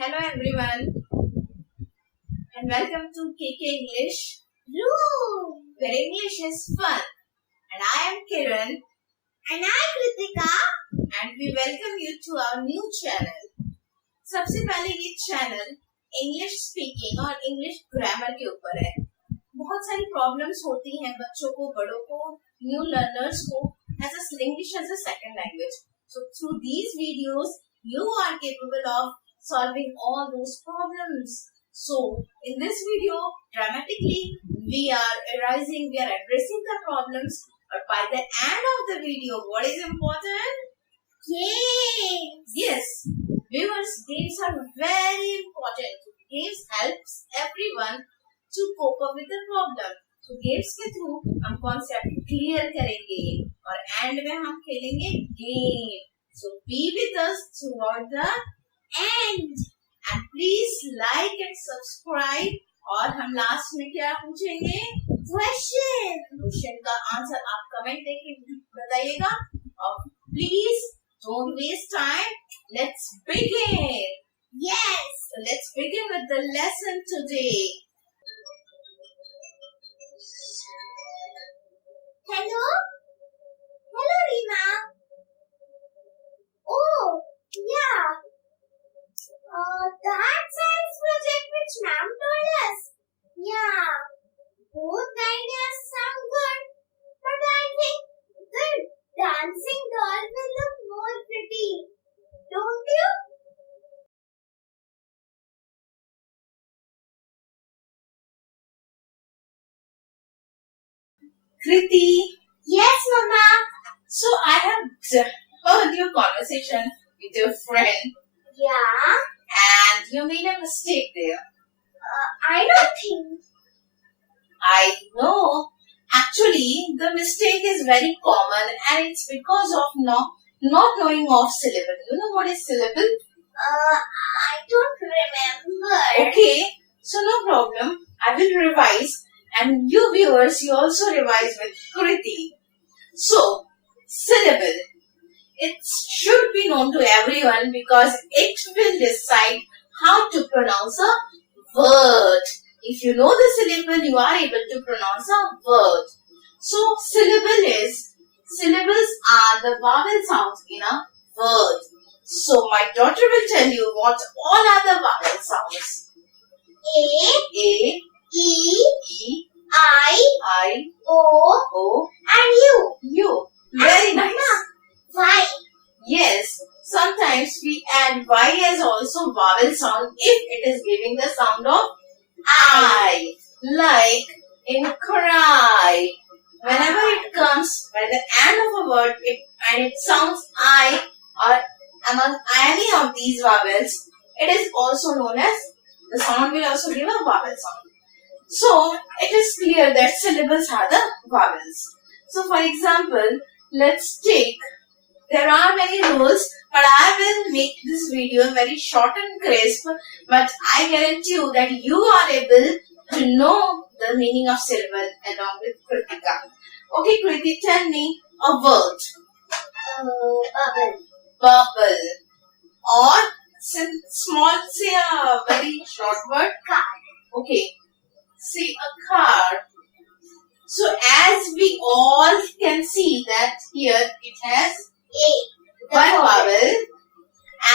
Hello everyone and welcome to KK English Room. where English is fun. And I am Kiran And I'm Kritika. and we welcome you to our new channel. सबसे पहले ये channel English speaking और English grammar के ऊपर है. बहुत सारी problems होती हैं बच्चों को, बड़ों को, न्यू लर्नर्स को as English as a second language. So through these videos you are capable of solving all those problems. So in this video, dramatically we are addressing the problems, but by the end of the video, what is important? Games. Yes, viewers, games are very important. Games helps everyone to cope up with the problem. So games के through हम concept clear करेंगे और end में हम खेलेंगे game. So be with us throughout the And and please like and subscribe. और हम last में क्या पूछेंगे? क्वेश्चन का आंसर आप कमेंट करके बताइएगा. और please don't waste time. Let's begin. yes. So let's begin with the lesson today. Hello. Hello, Rima. Oh, yeah. That science project which ma'am told us. Yeah. Both ideas sound good, but I think the dancing doll will look more pretty. Don't you? Kriti, Yes, Mama. so I have heard your conversation with your friend Yeah. and you made a mistake there. I don't think. I know. Actually, the mistake is very common and it's because of not knowing of syllable. You know what is syllable? I don't remember. Okay, so no problem. I will revise and you viewers, you also revise with Kriti. So, syllable. It should be known to everyone because it will decide how to pronounce a word. If you know the syllable, you are able to pronounce a word. So, syllables are the vowel sounds in a word. So, my daughter will tell you what all are the vowel sounds. A, A, E, E, I, I, O, O, and U. U. Very nice. Y. Yes, sometimes we add Y as also vowel sound if it is giving the sound of I. Like in cry. Whenever it comes by the end of a word and it sounds I or among any of these vowels, it is also known as, the sound will also give a vowel sound. So, it is clear that syllables are the vowels. So, for example, let's take, there are many rules, but I will make this video very short and crisp, but I guarantee you that you are able to know the meaning of syllable along with Kritika. Okay, Kriti, tell me a word. Bubble. Bubble. Or small, say a very short word. Card. Okay. Say a card. So as we all can see that here it has A. one vowel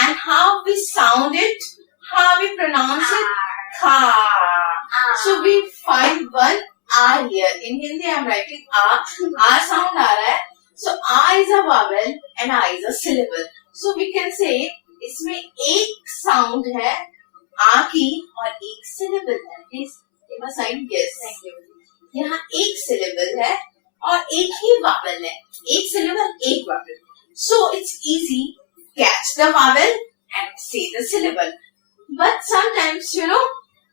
and how we sound it, how we pronounce it, car. So we find one R here. In Hindi I am writing R. R sound आ रहा है. So R is a vowel and I is a syllable. So we can say इसमें एक sound है आ की और एक syllable है. Please give a sign yes. Thank you. यहाँ एक syllable है और एक ही vowel है. एक syllable, एक vowel. So it's easy. Catch the vowel and say the syllable. But sometimes,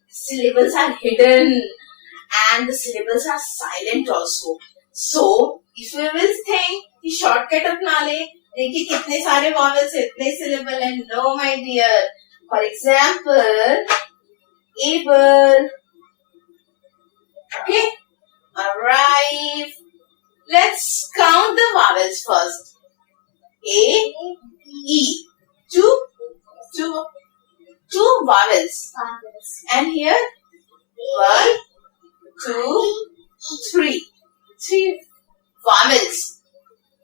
syllables are hidden and the syllables are silent also. So, if you will think, कि shortcut अपना ले, देखिए कितने सारे vowels इतने syllable हैं. No, my dear. For example, able. Okay? Arrive. Let's count the vowels first. A, E. Two, 2 vowels. Vowels. And here 1, 2, 3. 3 vowels.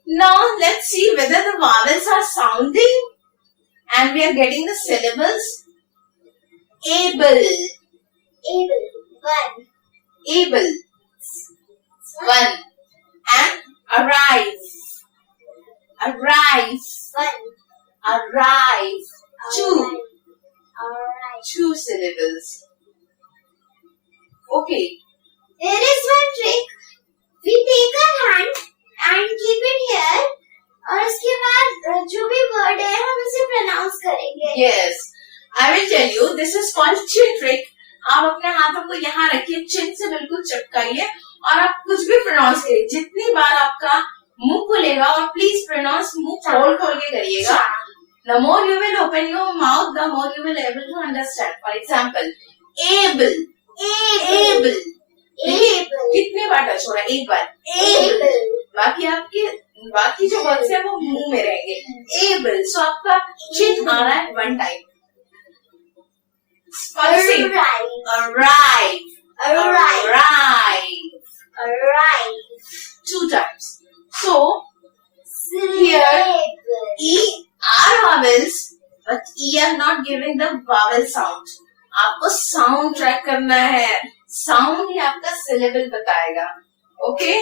Now let's see whether the vowels are sounding and we are getting the syllables. Able. Able. 1. Able. 1. And arrive. Arrive. 1. Arrive. 2. Alright. 2 syllables. Okay. There is one trick. We take our hand and keep it here और इसके बाद जो भी word है हम उसे pronounce करेंगे. Yes. I will tell you, this is called chin trick. आप अपने हाथों को यहाँ रखिए, चिन से बिल्कुल चिपकाइए और आप कुछ भी प्रोनाउंस करिए. जितनी बार आपका मुंह खुलेगा और प्लीज प्रोनाउंस मुंह खोल के करिएगा. The more you will open your mouth, the more you will able to understand. For example, able, able, Able. कितने बार टच हो रहा है? एक बार. Able. बाकी जो वर्ड्स है वो मुंह में रहेंगे. Able. So आपका चिन आ रहा है one time. Arrive. Arrive. Arrive. Arrive. Arrive. 2 times. So here Syllable. E are vowels, but E are not giving the vowel sound. आपको sound track करना है. Sound ही आपका syllable बताएगा. Okay?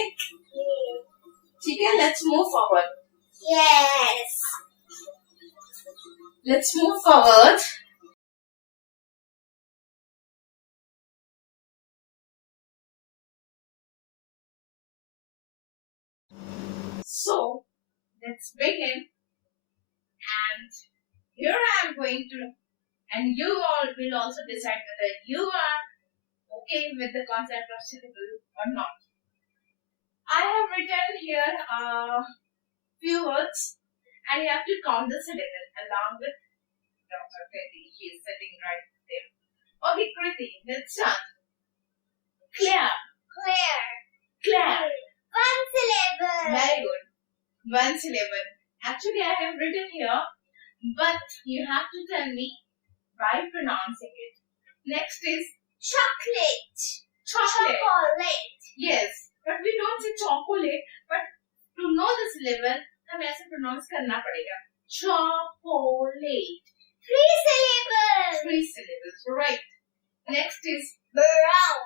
ठीक है? Let's move forward. Yes. Let's move forward. So, let's begin. And here I am going to, and you all will also decide whether you are okay with the concept of syllable or not. I have written here a few words and you have to count the syllable along with Dr. Kriti. She is sitting right there. Okay, Kriti, let's start. Clear. Clear. Clear. 1 syllable. Very good. 1 syllable. Actually, I have written here, but you have to tell me by pronouncing it. Next is Chocolate. chocolate. Chocolate. Yes, but we don't say chocolate, but to know the syllable, हमें ऐसे pronounce करना पड़ेगा. Chocolate. 3 syllables. 3 syllables. Right. Next is Brown.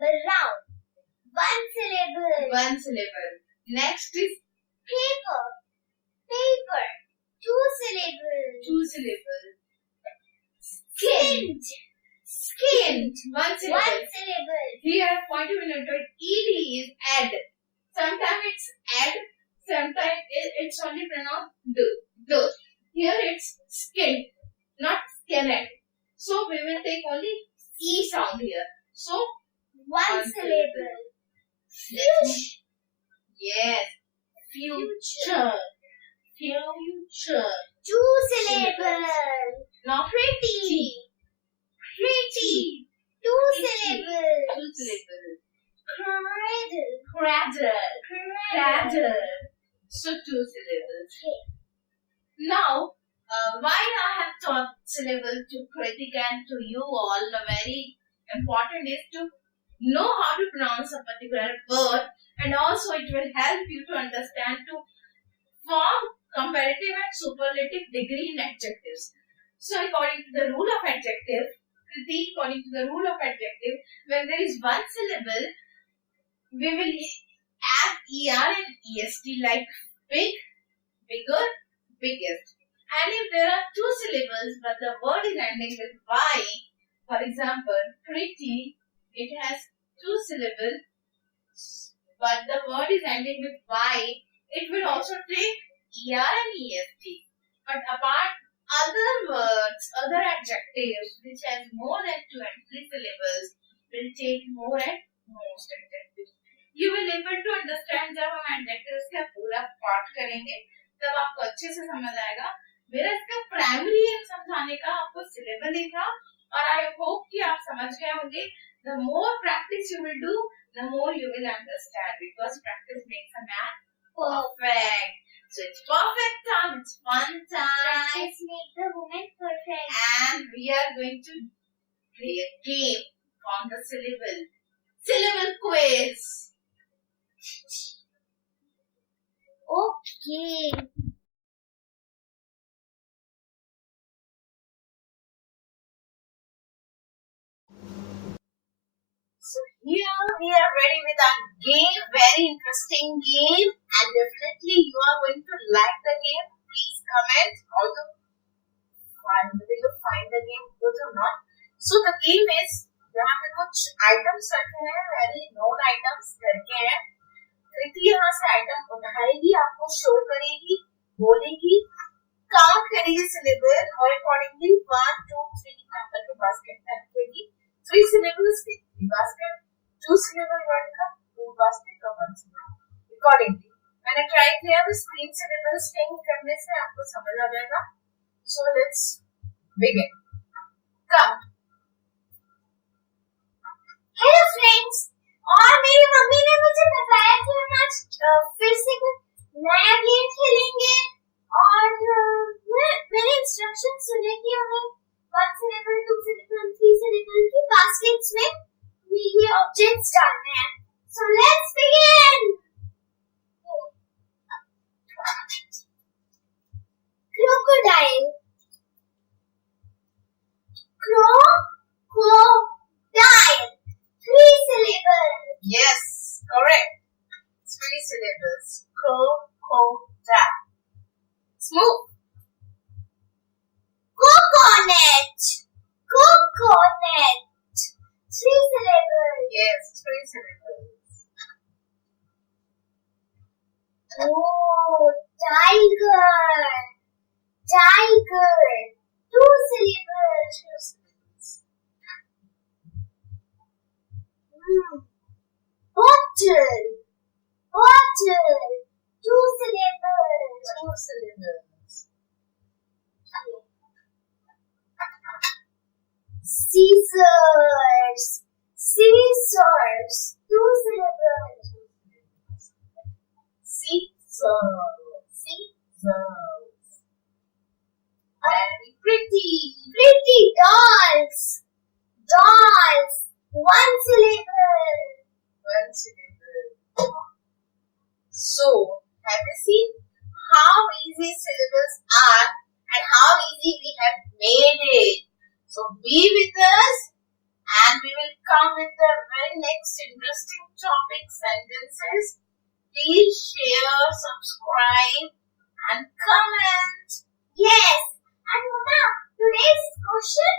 Brown. 1 syllable. 1 syllable. Next is Paper. Paper. 2 syllables. 2 syllables. Skinned. Skinned. 1 syllable. 1 syllable. Here, point of note, ed is add. Sometimes it's add, sometimes it's only pronounced the. Here it's skinned, not skinned. So we will take only e sound here. So 1 syllable. Future. Yes. Future. Future. 2 syllables. Now Pretty. Pretty. 2 Pretty. syllables. 2 syllables. Cradle. Cradle. Cradle. So 2 syllables. Now, why I have taught syllable to Kritika and to you all, the very important is to know how to pronounce a particular word, and also it will help you to understand to form comparative and superlative degree in adjectives. So according to the rule of adjective, Kriti, according to the rule of adjective, when there is 1 syllable, we will add er and est like big, bigger, biggest. And if there are 2 syllables but the word is ending with y, for example, pretty, it has 2 syllables but the word is ending with y, it will also take er and est. But apart other words, other adjectives which has more than 2 and 3 syllables will take more and most adjectives. You will able to understand जब हम adjectives का पूरा पाठ करेंगे तब आपको अच्छे से समझ आएगा. मेरा इसका प्राइमरी समझाने का आपको सिलेबल ही था और आई होप कि आप समझ गए होंगे. The more practice you will do, the more you will understand because practice makes a man perfect. So it's perfect time, it's fun time, Practice make the woman perfect. and we we are going to play a game on the syllable. Syllable quiz. Okay. So here we are ready with our game, very interesting game, and definitely you are going to like the game. Please comment how you find the game good or not. So the game is यहाँ पे कुछ items रखे हैं, very known items करके हैं. कृति यहाँ से item उठाएगी, आपको show करेगी, बोलेगी, count करेगी syllable और accordingly 1, 2, 3 नंबर के basket में रखेगी. 3 syllables के 3 basket, 2 syllable word का 2 basket और 1 syllable. Accordingly, मैंने try किया तो screen syllables change करने से आपको समझ आ जाएगा. So let's begin. Come. Hello friends, और मेरी मम्मी ने मुझे बताया कि हम आज फिर से कुछ नया गेम खेलेंगे और मैंने इंस्ट्रक्शन सुने कि हमें 1 syllable, 2 syllable, 3 syllable की बास्केट्स में ये ऑब्जेक्ट्स डालने हैं. So let's begin. Crocodile. Crocodile. 3 syllables. Yes, correct. 3 syllables. Crocodile. Smooth. Coconut. Coconut. 3 syllables. Yes, 3 syllables. Oh, tiger. Tiger. 2 syllables. 2 syllables. Bottle. Bottle. 2 syllables. 2 syllables. Scissors. Scissors. 2 syllables. Scissors. Scissors. Very pretty. Pretty dolls. Dolls. 1 syllable. 1 syllable. So, have you seen how easy syllables are and how easy we have made it? So, be with us and we will come with the very next interesting topic sentences. Please share, subscribe and comment. Yes. And Mama, today's question?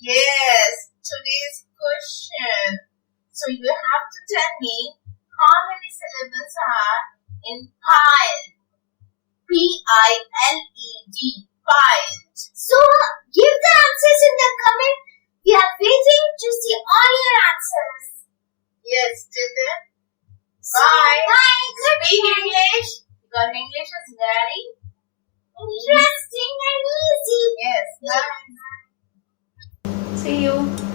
Yes, today's question. So you have to tell me how many syllables are in piled. P-I-L-E-D. Piled. So, give the answers in the comment. We are waiting to see all your answers. Yes, till then. So, Bye. bye. Speak English because English is very Interesting and easy. yes. Bye. See you.